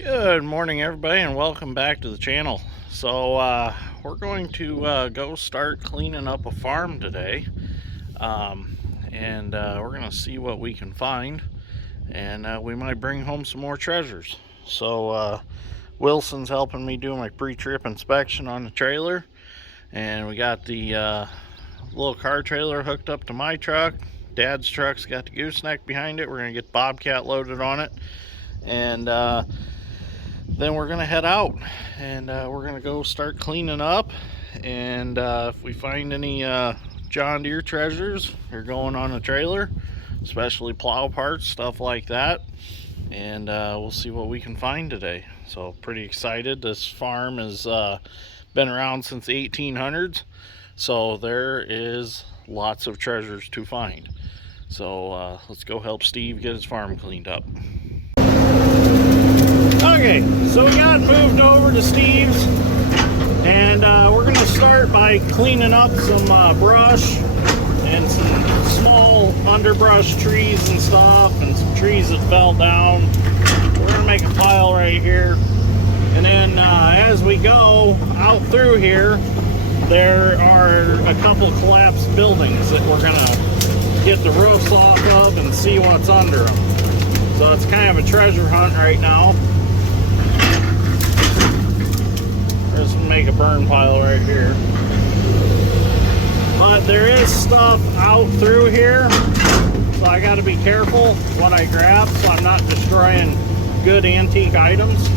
Good morning, everybody, and welcome back to the channel. So we're going to go start cleaning up a farm today, and we're going to see what we can find, and we might bring home some more treasures. So Wilson's helping me do my pre-trip inspection on the trailer, and we got the little car trailer hooked up to my truck. Dad's truck's got the gooseneck behind it. We're going to get Bobcat loaded on it, and then we're gonna head out, and we're gonna go start cleaning up, and if we find any John Deere treasures, they're going on a trailer, especially plow parts, stuff like that, and we'll see what we can find today. So pretty excited. This farm has been around since the 1800s, so there is lots of treasures to find. So let's go help Steve get his farm cleaned up. Okay, so we got moved over to Steve's, and we're going to start by cleaning up some brush and some small underbrush trees and stuff, and some trees that fell down. We're going to make a pile right here, and then as we go out through here, there are a couple collapsed buildings that we're going to get the roofs off of and see what's under them. So it's kind of a treasure hunt right now. Just make a burn pile right here. But there is stuff out through here, so I got to be careful what I grab so I'm not destroying good antique items.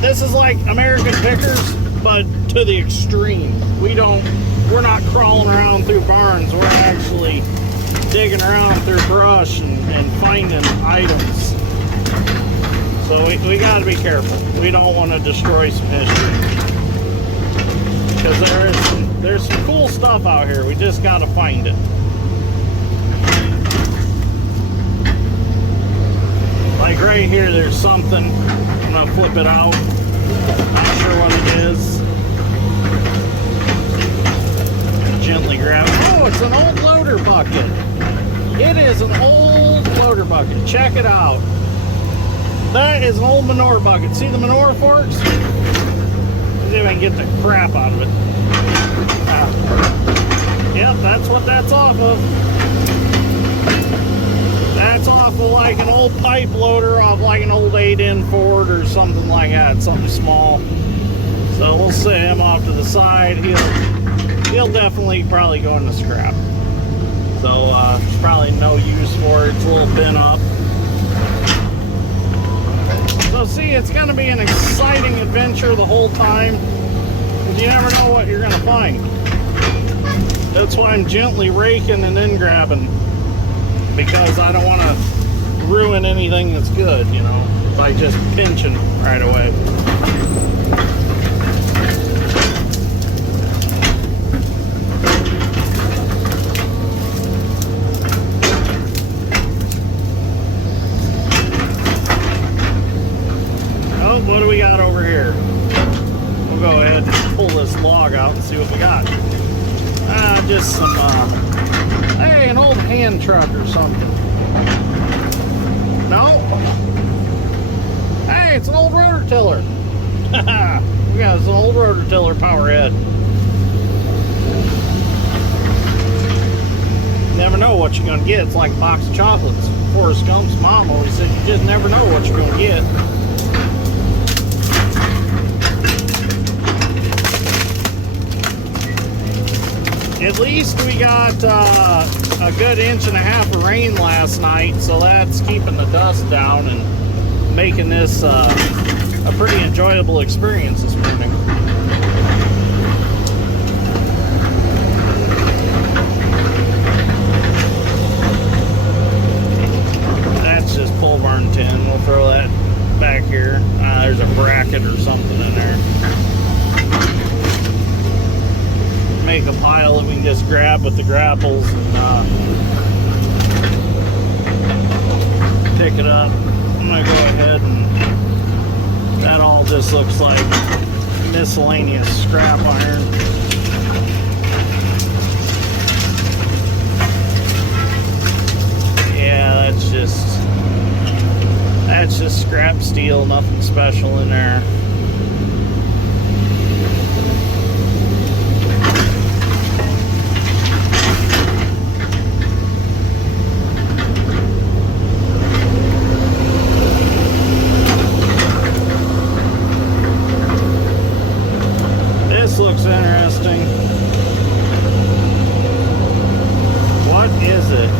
This is like American Pickers, but to the extreme. We're not crawling around through barns. We're actually digging around through brush and finding items. So we got to be careful. We don't want to destroy some history, because there's some cool stuff out here. We just got to find it. Like right here, there's something. I'm gonna flip it out. Not sure what it is. Gently grab it. Oh, it's an old loader bucket. It is an old loader bucket. Check it out. That is an old manure bucket. See the manure forks? Let's see if I can get the crap out of it. Yep, that's what that's off of. That's off of like an old pipe loader off like an old 8N Ford or something like that. Something small. So we'll set him off to the side. He'll definitely probably go in the scrap. So there's probably no use for it. It's a little bent up. So see, it's going to be an exciting adventure the whole time. You never know what you're going to find. That's why I'm gently raking and then grabbing, because I don't want to ruin anything that's good, you know, by just pinching right away. What do we got over here? We'll go ahead and pull this log out and see what we got. Just some, hey, an old hand truck or something. No? Hey, it's an old rotor tiller. We got an old rotor tiller power head. Never know what you're going to get. It's like a box of chocolates. Forrest Gump's mom always said you just never know what you're going to get. At least we got a good 1.5 inches of rain last night, so that's keeping the dust down and making this a pretty enjoyable experience this morning. That's just pole barn tin. We'll throw that back here. There's a bracket or something in there. Make a pile that we can just grab with the grapples and pick it up. I'm gonna go ahead and that all just looks like miscellaneous scrap iron. Yeah, that's just That's just scrap steel, nothing special in there. This looks interesting. What is it?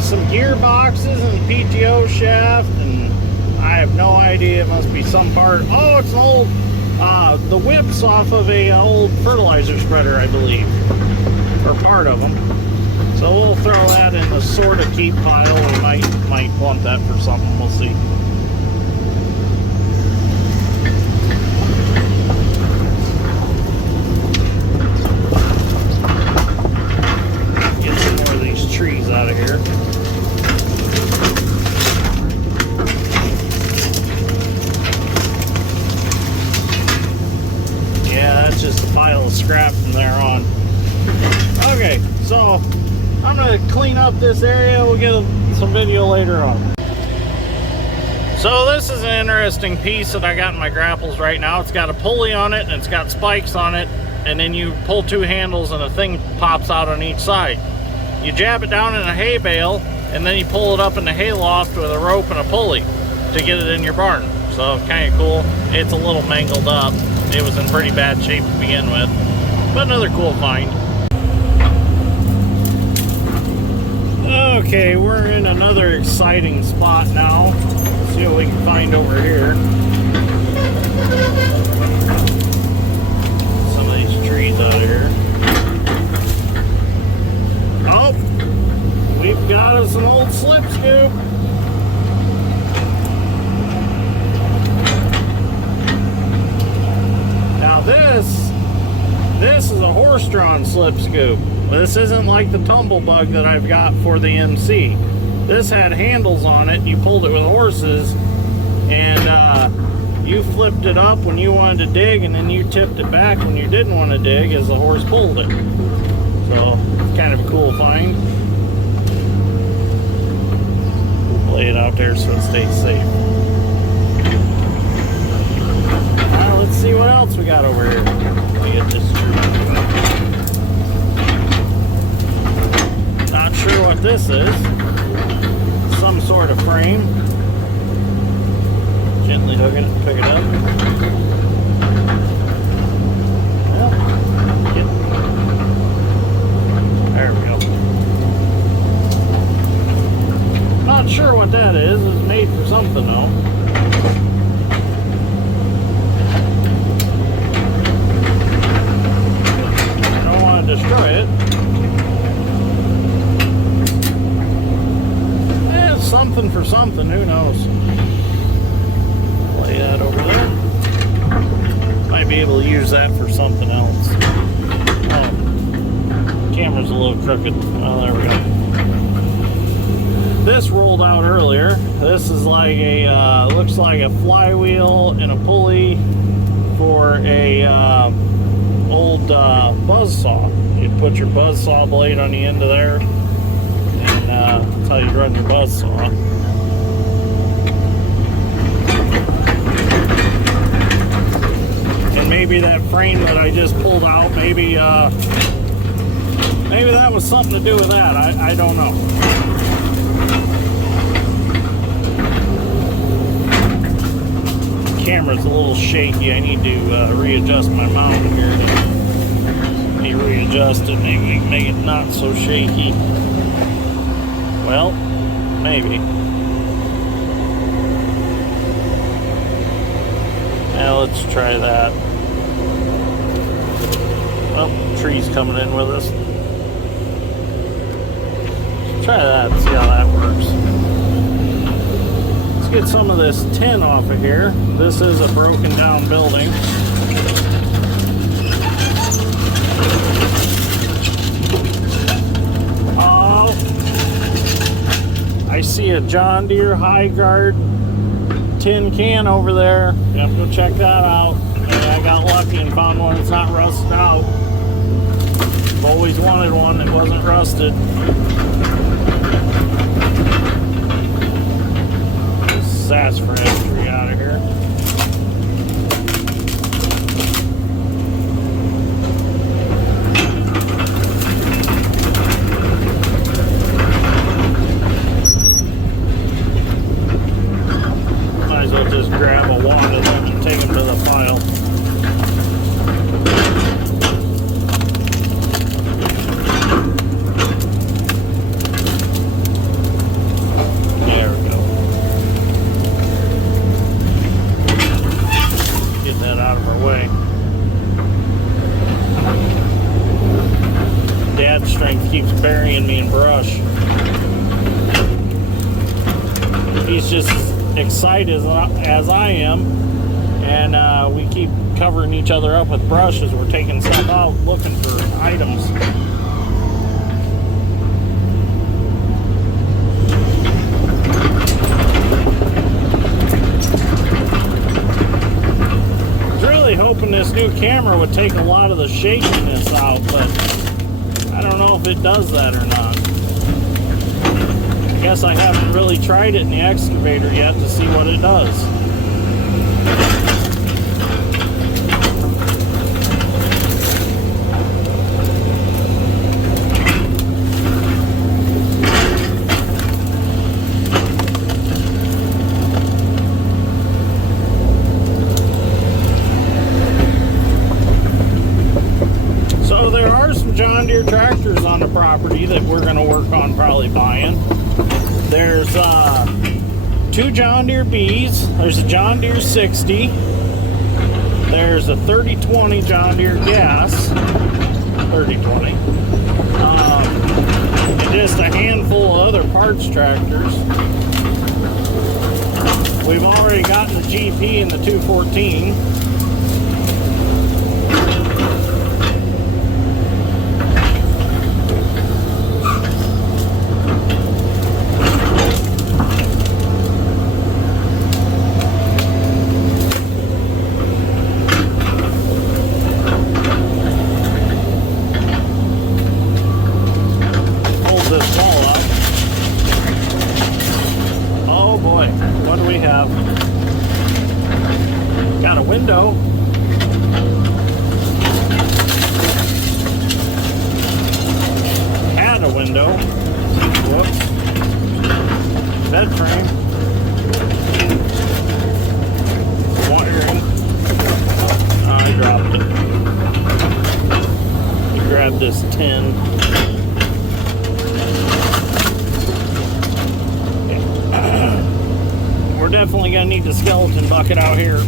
Some gearboxes and PTO shaft, and I have no idea. It must be some part. Oh, it's an old, the whips off of a old fertilizer spreader, I believe, or part of them. So we'll throw that in the sort of keep pile. We might want that for something. We'll see. Get some more of these trees out of here. Yeah, that's just a pile of scrap from there on. Okay, so I'm going to clean up this area. We'll get some video later on. So this is an interesting piece that I got in my grapples right now. It's got a pulley on it and it's got spikes on it, and then you pull two handles and a thing pops out on each side. You jab it down in a hay bale and then you pull it up in the hay loft with a rope and a pulley to get it in your barn. So kind of cool. It's a little mangled up. It was in pretty bad shape to begin with, but another cool find. Okay, we're in another exciting spot now. Let's see what we can find over here. Some of these trees out here. Oh, we've got us an old slip scoop. Now this is a horse-drawn slip scoop. This isn't like the tumble bug that I've got for the MC. This had handles on it. You pulled it with horses, and you flipped it up when you wanted to dig, and then you tipped it back when you didn't want to dig as the horse pulled it. So it's kind of a cool find. We'll lay it out there so it stays safe. Now let's see what else we got over here. Let me get this tree. Not sure what this is. Some sort of frame. Gently hook it, pick it up. Well, there we go. Not sure what that is. It's made for something though. I don't want to destroy it. Something for something, who knows? Lay that over there. Might be able to use that for something else. Oh, camera's a little crooked. Oh, there we go. This rolled out earlier. This is like a, looks like a flywheel and a pulley for a old buzzsaw. You'd put your buzzsaw blade on the end of there. That's how you run your buzzsaw. And maybe that frame that I just pulled out, maybe that was something to do with that. I don't know. The camera's a little shaky. I need to readjust my mount here. Let me readjust it, maybe make it not so shaky. Well, maybe. Now let's try that. Well, tree's coming in with us. Let's try that and see how that works. Let's get some of this tin off of here. This is a broken down building. I see a John Deere High Guard tin can over there. You have to go check that out. And I got lucky and found one that's not rusted out. I've always wanted one that wasn't rusted. just ask for entry out of here. Might as well just grab a wad of them and take them to the pile. Strength keeps burying me in brush. He's just excited as I am, and we keep covering each other up with brush as we're taking stuff out looking for items. I was really hoping this new camera would take a lot of the shakiness out, but I don't know if it does that or not. I guess I haven't really tried it in the excavator yet to see what it does. So there are some John Deere tractors on the property that we're going to work on probably buying. There's 2 John Deere Bs. There's a John Deere 60. There's a 3020 John Deere gas. 3020. And just a handful of other parts tractors. We've already gotten the GP and the 214. Got a window. Had a window. Whoops. Bed frame. Wiring. I dropped it. You grab this tin. We're definitely going to need the skeleton bucket out here.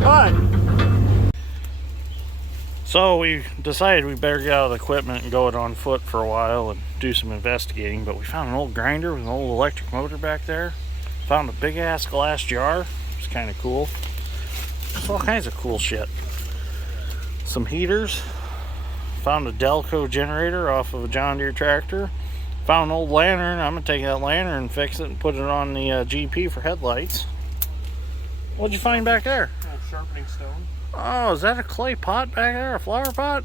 But, so we decided we better get out of the equipment and go it on foot for a while and do some investigating. But we found an old grinder with an old electric motor back there. Found a big ass glass jar. It's kind of cool. There's all kinds of cool shit. Some heaters. Found a Delco generator off of a John Deere tractor. Found an old lantern. I'm going to take that lantern and fix it and put it on the GP for headlights. What'd you find back there? A little sharpening stone. Oh, is that a clay pot back there? A flower pot?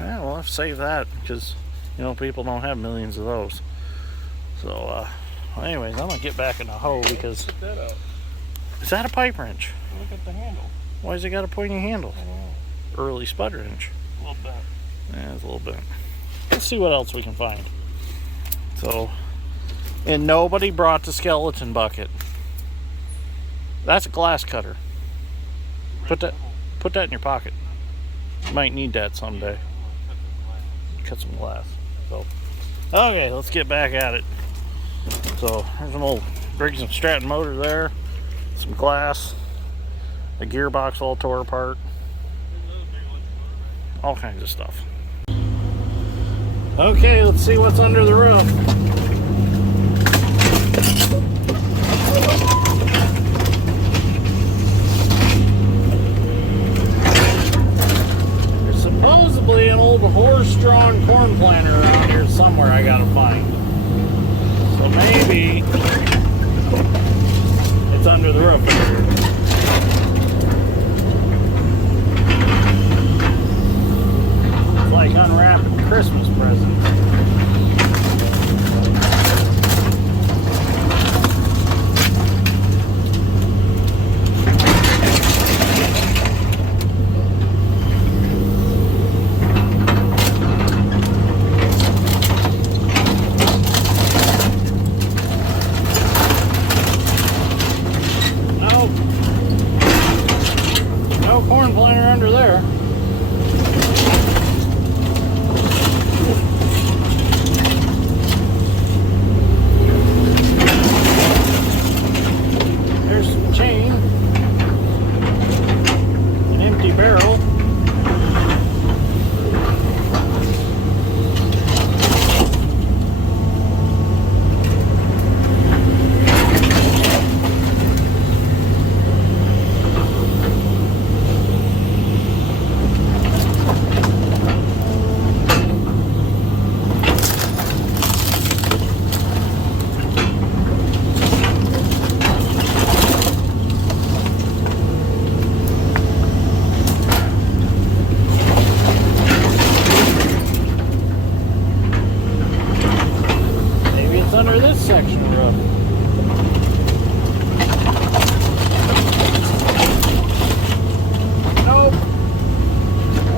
Yeah. We'll have to save that because, you know, people don't have millions of those. So, well, anyways, I'm going to get back in the hoe because... Put that out. Is that a pipe wrench? Look at the handle. Why has it got a pointy handle? I don't know. Early spud wrench. A little bit. Yeah, it's a little bit. Let's see what else we can find. So, and nobody brought the skeleton bucket. That's a glass cutter. Put that in your pocket. You might need that someday. Cut some glass. So, okay, let's get back at it. So, there's an old Briggs & Stratton motor there. Some glass. A gearbox all tore apart. All kinds of stuff. Okay, let's see what's under the roof. There's supposedly an old horse-drawn corn planter around here somewhere I gotta find. So maybe it's under the roof. It's like unwrapping Christmas presents. under this section of roof? Nope.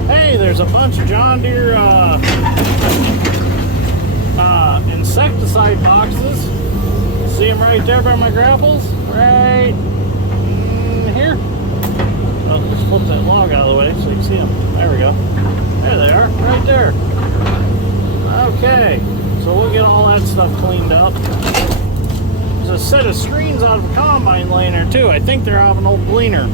Hey, there's a bunch of John Deere insecticide boxes. See them right there by my grapples? Right here. Oh, let's flip that log out of the way so you can see them. There we go. There they are, right there. Okay, so we'll get all that stuff cleaned up. There's a set of screens out of a combine laying there too. I think they're out of an old gleaner.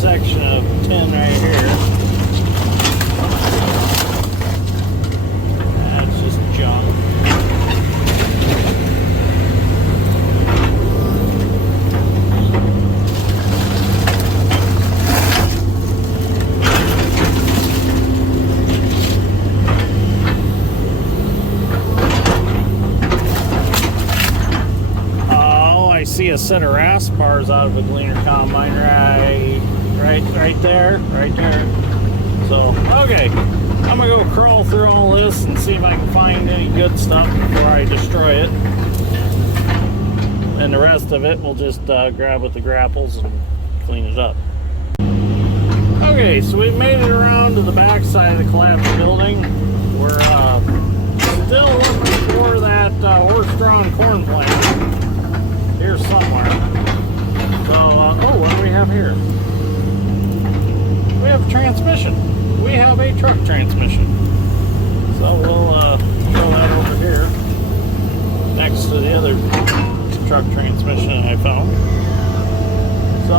Section of tin right here. That's just junk. Oh, I see a set of rasp bars out of a gleaner combine right there. So, okay, I'm gonna go crawl through all this and see if I can find any good stuff before I destroy it. And the rest of it we'll just grab with the grapples and clean it up. Okay, so we've made it around to the back side of the collapsed building. We're still looking for that horse-drawn corn planter here somewhere. So, oh, what do we have here? We have a transmission. We have a truck transmission. So we'll throw that over here next to the other truck transmission I found. So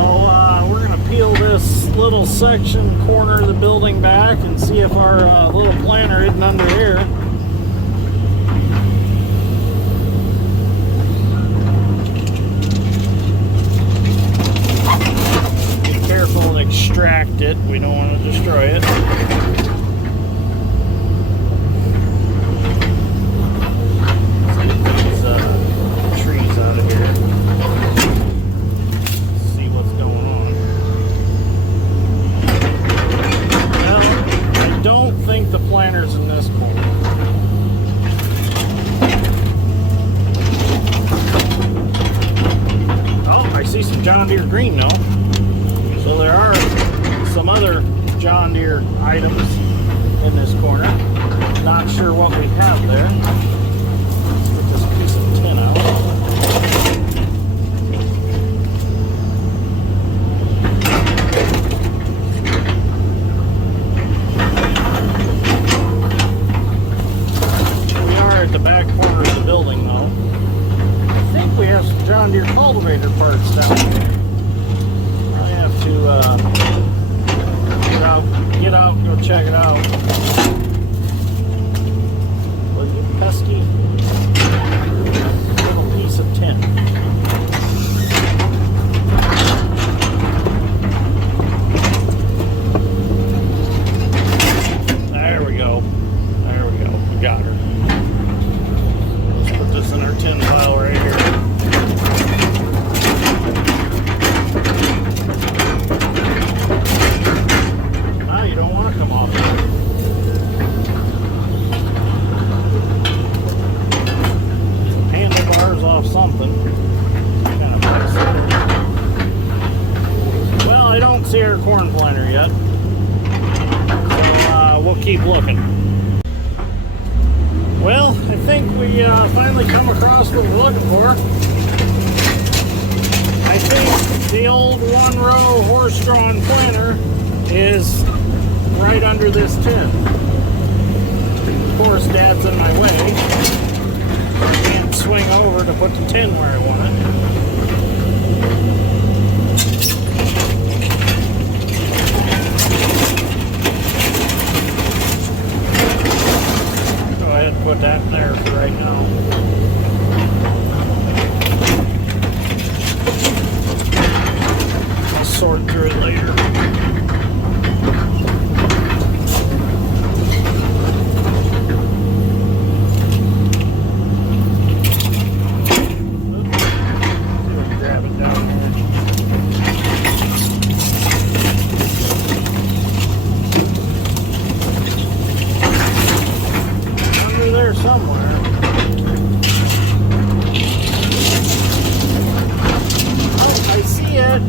we're going to peel this little section corner of the building back and see if our little planter isn't under here. Careful and extract it. We don't want to destroy it. Take these trees out of here. See what's going on. Well, I don't think the planter's in this corner. Oh, I see some John Deere green though. So there are some other John Deere items in this corner. Not sure what we have there. Let's get this piece of tin out. We are at the back corner of the building though. I think we have some John Deere cultivator parts down here. To get out, go check it out. Look at the pesky little piece of tin. There we go. There we go. We got her. Let's put this in our tin pile right here. Something kind of place. Well, I don't see our corn planter yet, so we'll keep looking. Well, I think we finally come across what we're looking for. I think the old one-row horse-drawn planter is right under this tin. Of course, Dad's in my way. I can't swing over to put the tin where I want it. Go ahead and put that in there for right now. I'll sort through it later. there somewhere. Oh, I see it.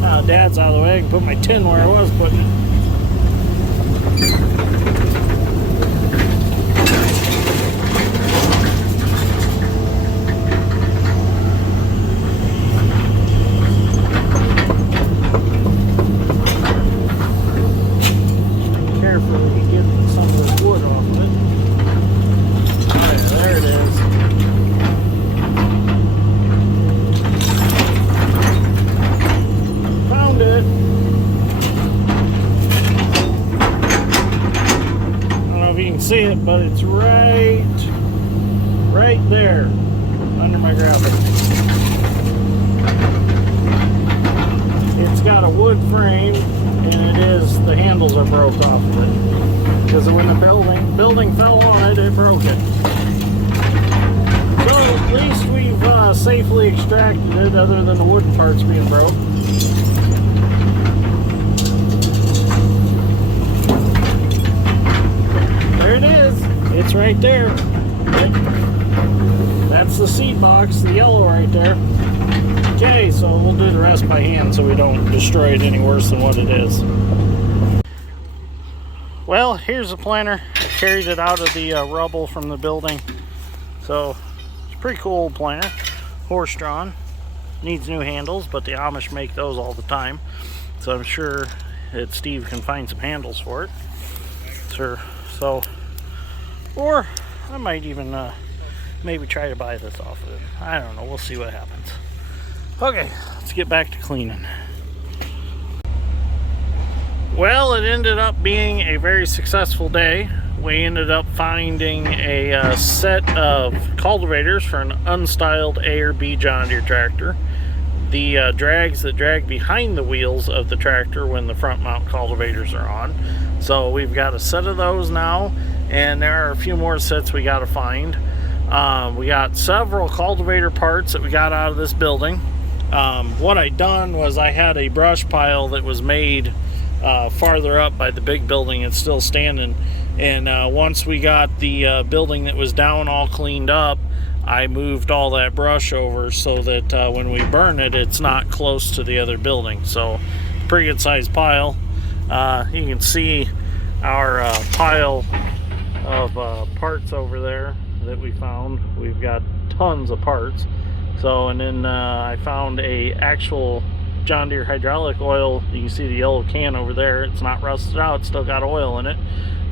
Now Dad's out of the way. I can put my tin where I was putting it. Carefully get some of this wood off of it. There it is. Found it. I don't know if you can see it, but it's right there under my graphic. It's got a wood frame, and the handles are broke off of it. Because when the building fell on it, it broke it. So at least we've safely extracted it, other than the wood parts being broke. There it is. It's right there. That's the seat box, the yellow right there. Okay, so we'll do the rest by hand so we don't destroy it any worse than what it is. Well, here's the planter. I carried it out of the rubble from the building. So, it's a pretty cool old planter. Horse-drawn. Needs new handles, but the Amish make those all the time. So I'm sure that Steve can find some handles for it. Sure. So, or I might even maybe try to buy this off of it. I don't know. We'll see what happens. Okay, let's get back to cleaning. Well, it ended up being a very successful day. We ended up finding a set of cultivators for an unstyled A or B John Deere tractor. The drags that drag behind the wheels of the tractor when the front mount cultivators are on. So we've got a set of those now, and there are a few more sets we got to find. We got several cultivator parts that we got out of this building. What I done was I had a brush pile that was made farther up by the big building. It's still standing, and once we got the building that was down all cleaned up, I moved all that brush over so that when we burn it, it's not close to the other building. So pretty good sized pile. You can see our pile of parts over there that we found. We've got tons of parts. So, and then I found a actual John Deere hydraulic oil. You can see the yellow can over there. It's not rusted out, it's still got oil in it.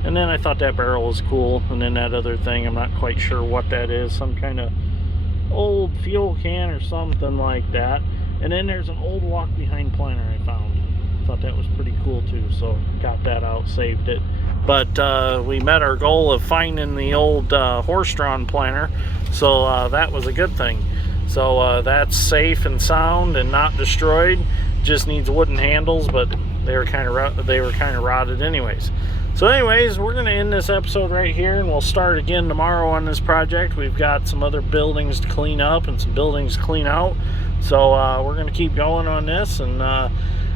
And then I thought that barrel was cool. And then that other thing, I'm not quite sure what that is. Some kind of old fuel can or something like that. And then there's an old walk behind planter I found. Thought that was pretty cool too, so got that out, saved it. But we met our goal of finding the old horse-drawn planter, so that was a good thing. So that's safe and sound and not destroyed. Just needs wooden handles, but they were kind of rotted anyways. So anyways, we're going to end this episode right here, and we'll start again tomorrow on this project. We've got some other buildings to clean up and some buildings to clean out. So we're going to keep going on this and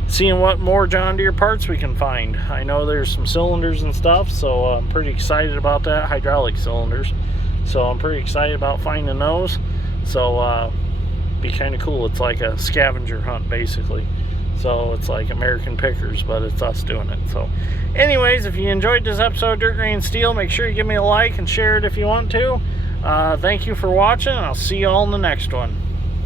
seeing what more John Deere parts we can find. I know there's some cylinders and stuff, so I'm pretty excited about that. Hydraulic cylinders. So I'm pretty excited about finding those. So be kind of cool. It's like a scavenger hunt basically. So it's like American Pickers, but it's us doing it. So anyways, if you enjoyed this episode of Dirt Grain Steel, make sure you give me a like and share it if you want to. Thank you for watching, and I'll see you all in the next one.